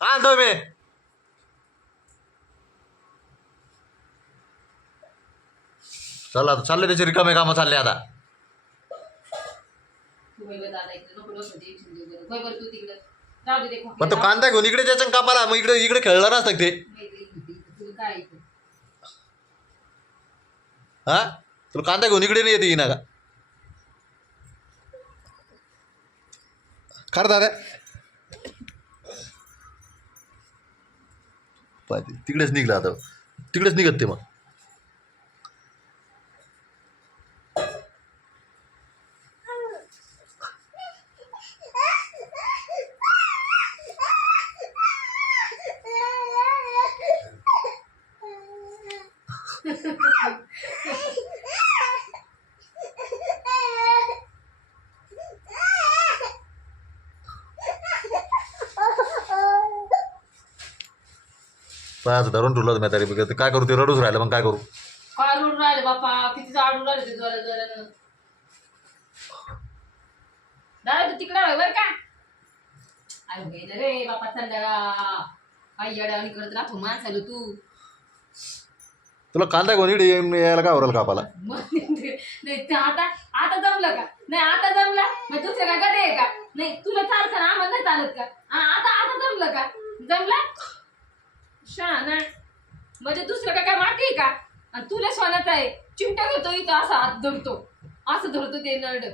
काय आणतोय मी? चला आता चालले त्याचे रिकामे कामं चालले आता. पण तो कांदा घेऊन इकडे त्याच्या कापाला मग इकडे इकडे खेळलं नसतं ते. हा तुला कांदा घेऊन इकडे नाही येते ना का? खरं दादा तिकडेच निघलं आता. तिकडेच निघत ते मग. पायाचं धरून ठेवलं मी तरी काय करू ते रडूच राहिलं मग काय करू. काय रडून राहिले बापा किती आडून राहिले ते जोरात जोरानं. दादा तू तिकडे आहे बरं का. अरे गेलं रे बापा संध्याकाळ काही येड्यावानी करत राहतो माणसाला तू. तुला कांदा घेऊन इकडे यायला काय होईल कापाला. नाही ते आता आता जमलं का नाही आता जमलं मग दुसरं काय गडे आहे का नाही तुला चालतं ना आम्हाला नाही चालत का आता आता जमलं का जमलं शान म्हणजे दुसरं काय माहिती का आणि तुला सोन्याचं आहे चिमटा घेतो इथं असा हात धरतो असं धरतो ते नरड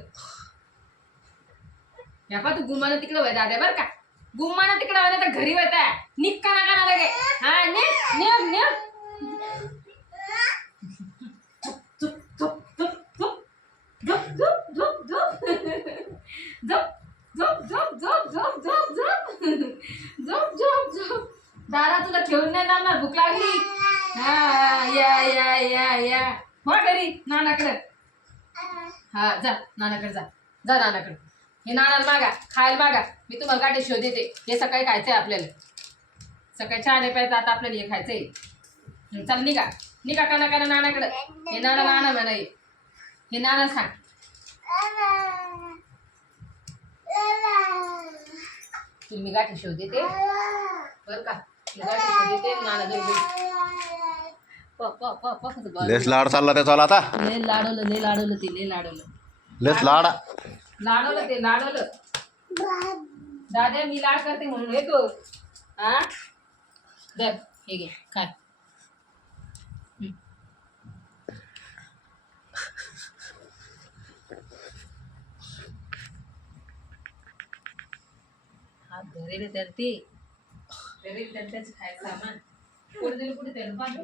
या पा तू गुमाना तिकडे वय दाद्या बरं का गुमाना तिकडे वय तर घरी वयता निक्का ना का लगे हा निक निक निक दादा तुला ठेवून नाही जाणार भूक लागली हा या या या या हो घरी नानाकडे हा जा नानाकडे जा जा नानाकडे हे नानाला मागा खायला मागा मी तुम्हाला गाठी शोध देते हे सकाळी खायचंय आपल्याला सकाळी चहा नाही प्यायचं आता आपल्याला हे खायचंय चल निघा निघा का ना नानाकडे हे नाना नाना म्हणा हे नाना सांग तुम्ही गाठी शोध देते बरं का गाठी शोध देते नाना लेस लाड चालला त्याचा आता. लय लाडवलं लय लाडवलं ते लय लाडवलं लेस लाड लाडवलं ते लाडवलं दादा मी लाड करते म्हणून येतो हा दर हे घे काय हात धरेले तर ते धरेले तर त्याचं खायचं सामान कुठे तरी कुठे त्यानं पाहिजे